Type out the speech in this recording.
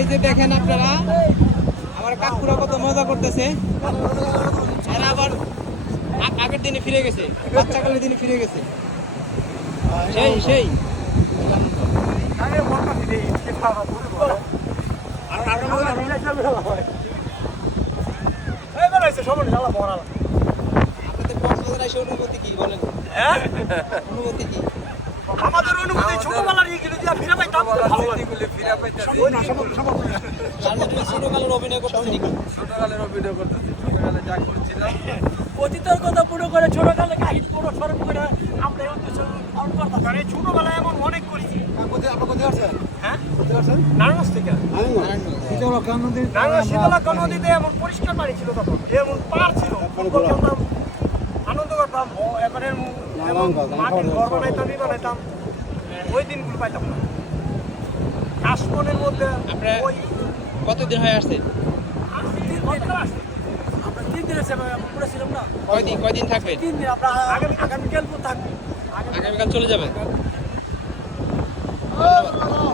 এই যে দেখেন আপনারা আমার কাকুরা কত মজা করতেছে। এরা আবার আগের দিনে ফিরে গেছে, বাচ্চাকালের দিনে ফিরে গেছে। সেই সেই আপনাদের কক্সবাজার এসে অনুভূতি কি বলেন? অনুভূতি কি? আমাদের অনুভূতি ছোটবেলার এগুলো দিয়ে ফিরে পাইতাম ভালো লাগে। ছোটকালের অভিনয় করতেছেন নাকি? ছোটকালের অভিনয় করতেছি, ছোটকালে যা করছিলাম অতীতের কথা পুরো করে ছোটকালে কাহিনী পুরো স্মরণ করে আমরা এই উদ্দেশ্য পালন করতাম। কারণ এই ছোটবেলায় এমন অনেক করেছি। হ্যাঁ নারায়ণগঞ্জ থেকে নারায়ণগঞ্জ শীতলক্ষা নদীতে এমন পরিষ্কার পানি ছিল, তখন এমন পার ছিল, ফুটবল খেলতাম, আনন্দ করতাম। এবারে এমন মাটির ঘর বানাইতাম, ওই দিনগুলো পাইতাম না। কাশবনের মধ্যে আপনারা ওই কতদিন হয়ে আসছেন? আমরা 3 দিন এসে পড়েছিলাম না। কয়দিন থাকবেন? 3 দিন আমরা আগামীকাল থাকবো। আগামীকাল চলে যাবেন?